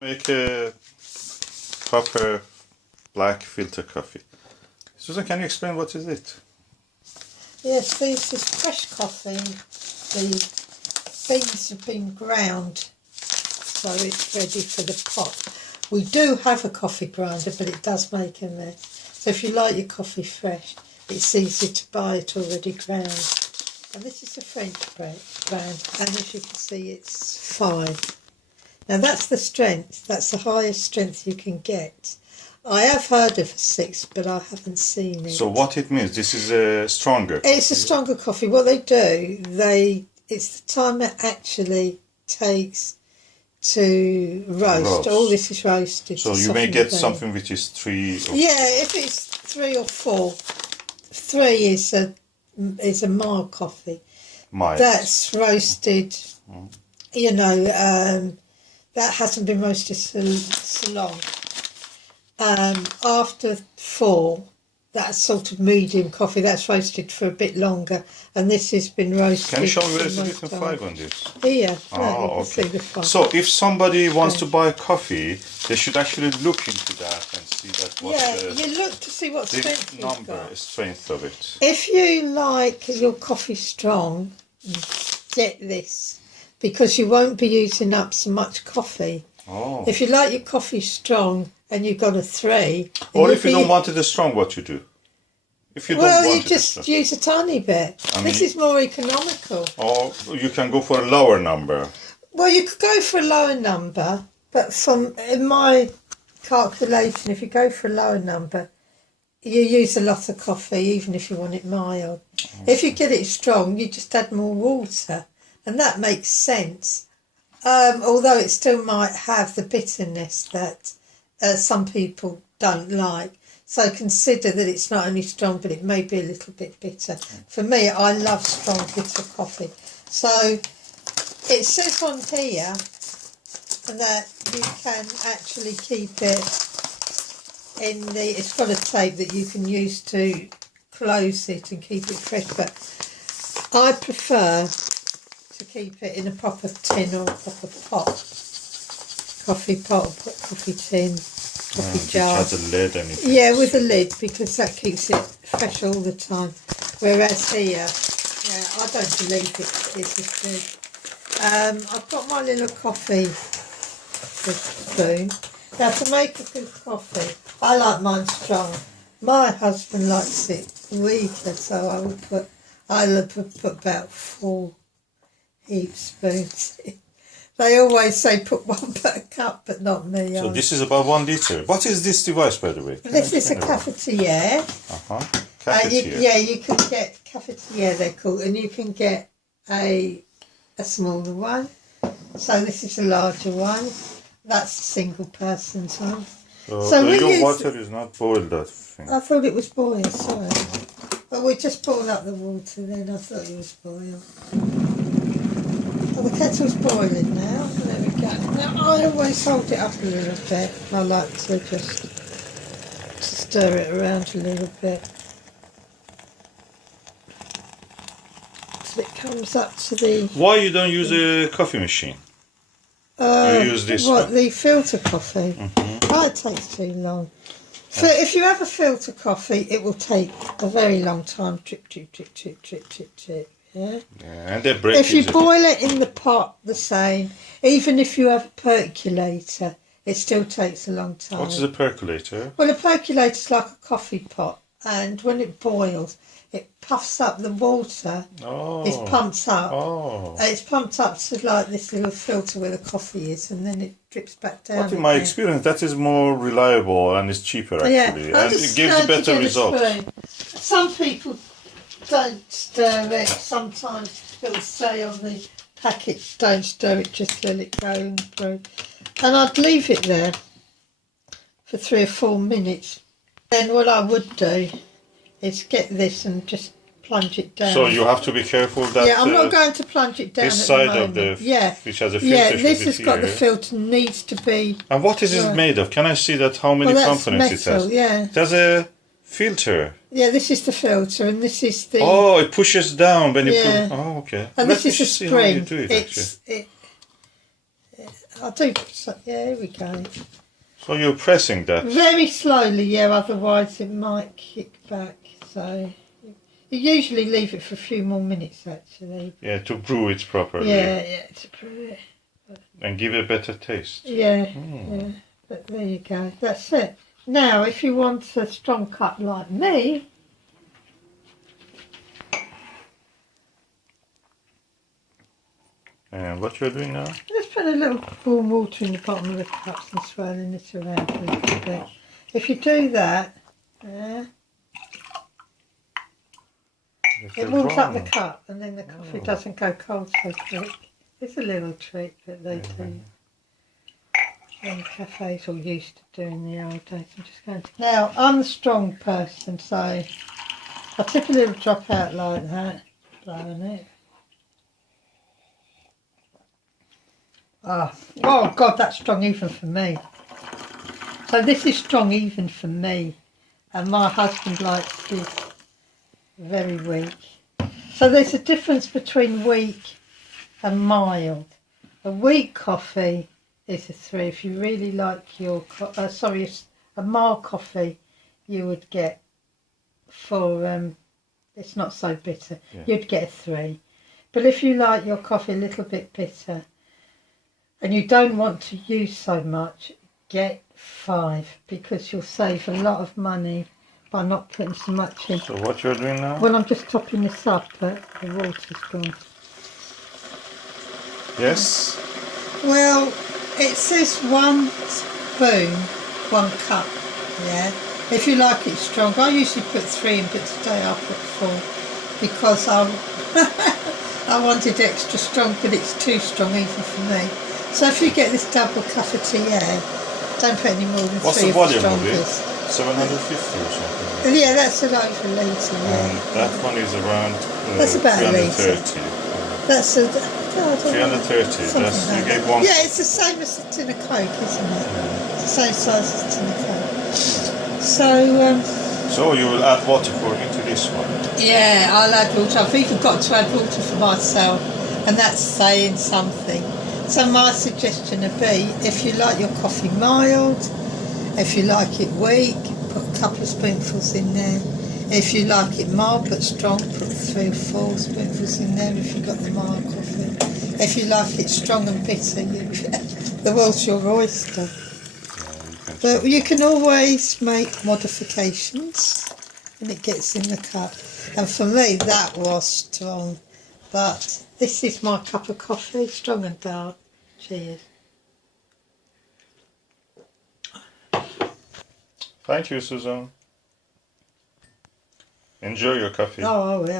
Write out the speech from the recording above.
Make a proper black filter coffee. Susan, can you explain what is it? Yes, this is fresh coffee. The beans have been ground, so it's ready for the pot. We do have a coffee grinder, but it does make a mess. So if you like your coffee fresh, it's easy to buy it already ground. And this is a French brand, and as you can see, it's 5. Now that's the strength, that's the highest strength you can get. I have heard of a 6, but I haven't seen it. So what it means, this is a stronger coffee. It's a stronger coffee. What they do, it's the time it actually takes to roast. All this is roasted. So you may get something which is 3 or 4. Yeah, if it's 3 or 4. 3 is a mild coffee. Mild. That's roasted, you know, that hasn't been roasted so long. After 4, that's sort of medium coffee, that's roasted for a bit longer, and this has been roasted. Can you show me where is the written 5 on this? Here, okay. See the 5. So if somebody wants to buy coffee, they should actually look into that and see that you look to see what strength the number, strength of it. If you like your coffee strong, get this, because you won't be using up so much coffee. Oh. If you like your coffee strong and you've got a 3... Or if you don't want it strong, what you do? If you don't want you just use a tiny bit. This is more economical. Or you can go for a lower number. Well, you could go for a lower number, but in my calculation, if you go for a lower number, you use a lot of coffee, even if you want it mild. If you get it strong, you just add more water, and that makes sense. Although it still might have the bitterness that some people don't like. So consider that it's not only strong, but it may be a little bit bitter. For me, I love strong bitter coffee. So it says on here that you can actually keep it in it's got a tape that you can use to close it and keep it fresh, but I prefer to keep it in a proper tin or a proper pot, coffee pot, or coffee tin, coffee jar. Which has a lid and yeah, with a lid, because that keeps it fresh all the time. Whereas here, I don't believe it's as good. I've got my little coffee spoon. Now to make a good coffee, I like mine strong. My husband likes it weaker, so I would put about 4 heap spoons in. They always say put 1 per cup, but not me. So this is about 1 liter. What is this device, by the way? This is a cafetiere. Cafetiere. You can get cafetiere, they're called, and you can get a smaller one. So this is a larger one. That's a single person's one. So your water is not boiled, that thing. I thought it was boiled, sorry. But we just boiled up the water then, I thought it was boiled. Well, the kettle's boiling now. There we go. Now I always hold it up a little bit. I like to just stir it around a little bit. So it comes up to the... Why you don't use a coffee machine? You use this one? The filter coffee? Oh, it takes too long. If you have a filter coffee, it will take a very long time. Drip, drip, drip, drip, drip, drip, drip. Yeah. And they break. If you boil it in the pot, the same. Even if you have a percolator, it still takes a long time. What is a percolator? Well, a percolator is like a coffee pot, and when it boils, it puffs up the water. Oh. It's pumped up. Oh. It's pumped up to like this little filter where the coffee is, and then it drips back down. But in my experience, that is more reliable and it's cheaper actually, and it gives better results. Some people don't stir it. Sometimes it will say on the packet, "Don't stir it, just let it go and through." And I'd leave it there for 3 or 4 minutes. Then what I would do is get this and just plunge it down. So you have to be careful that... I'm not going to plunge it down this at side the of the... which has a filter. Yeah, this has got the filter, needs to be... And what is it made of? Can I see that how many components it has? Yeah. There's a filter. Yeah, this is the filter, and this is the... Oh, it pushes down when you put... Oh, okay. And this is a spring. I do. Yeah, here we go. So you're pressing that. Very slowly, yeah. Otherwise, it might kick back. So you usually leave it for a few more minutes, actually. Yeah, to brew it properly. Yeah, to brew it. And give it a better taste. Yeah, yeah. But there you go. That's it. Now, if you want a strong cut like me, And what you're doing now? just put a little warm water in the bottom of the cups and swirling it around a little bit. If you do that, yeah, it warms up the cup and then the coffee doesn't go cold so quick. It's a little trick that they do. And cafes all used to do in the old days. I'm just going to... Now, I'm the strong person, so I tip a little drop out like that, blowing it. Oh God, that's strong even for me. So this is strong even for me. And my husband likes this very weak. So there's a difference between weak and mild. A weak coffee is a 3. If you really like your, a mild coffee, you would get for, it's not so bitter, you'd get a 3. But if you like your coffee a little bit bitter, and you don't want to use so much, get 5, because you'll save a lot of money by not putting so much in. So what you're doing now? Well, I'm just topping this up, but the water's gone. Yes? Well, it says 1 spoon, 1 cup, yeah? If you like it strong, I usually put 3 in, but today I put 4, because I wanted extra strong, but it's too strong even for me. So if you get this double cafetiere, don't put any more than 3 What's the volume of it? strongest. 750 or something? Yeah, that's a over a litre, And yeah. that one is around That's about a litre. 330. That's a... 330, that's, you gave 1. Yeah, it's the same as a tin of Coke, isn't it? It's the same size as a tin of Coke. So you will add water into this one? Yeah, I'll add water. I've even got to add water for myself, and that's saying something. So my suggestion would be, if you like your coffee mild, if you like it weak, put a couple of spoonfuls in there. If you like it mild but strong, put 3 or 4 spoonfuls in there if you've got the mild coffee. If you like it strong and bitter, the world's your oyster. But you can always make modifications when it gets in the cup. And for me, that was strong. But this is my cup of coffee, strong and dark. Cheers. Thank you, Susan. Enjoy your coffee. Oh, I will.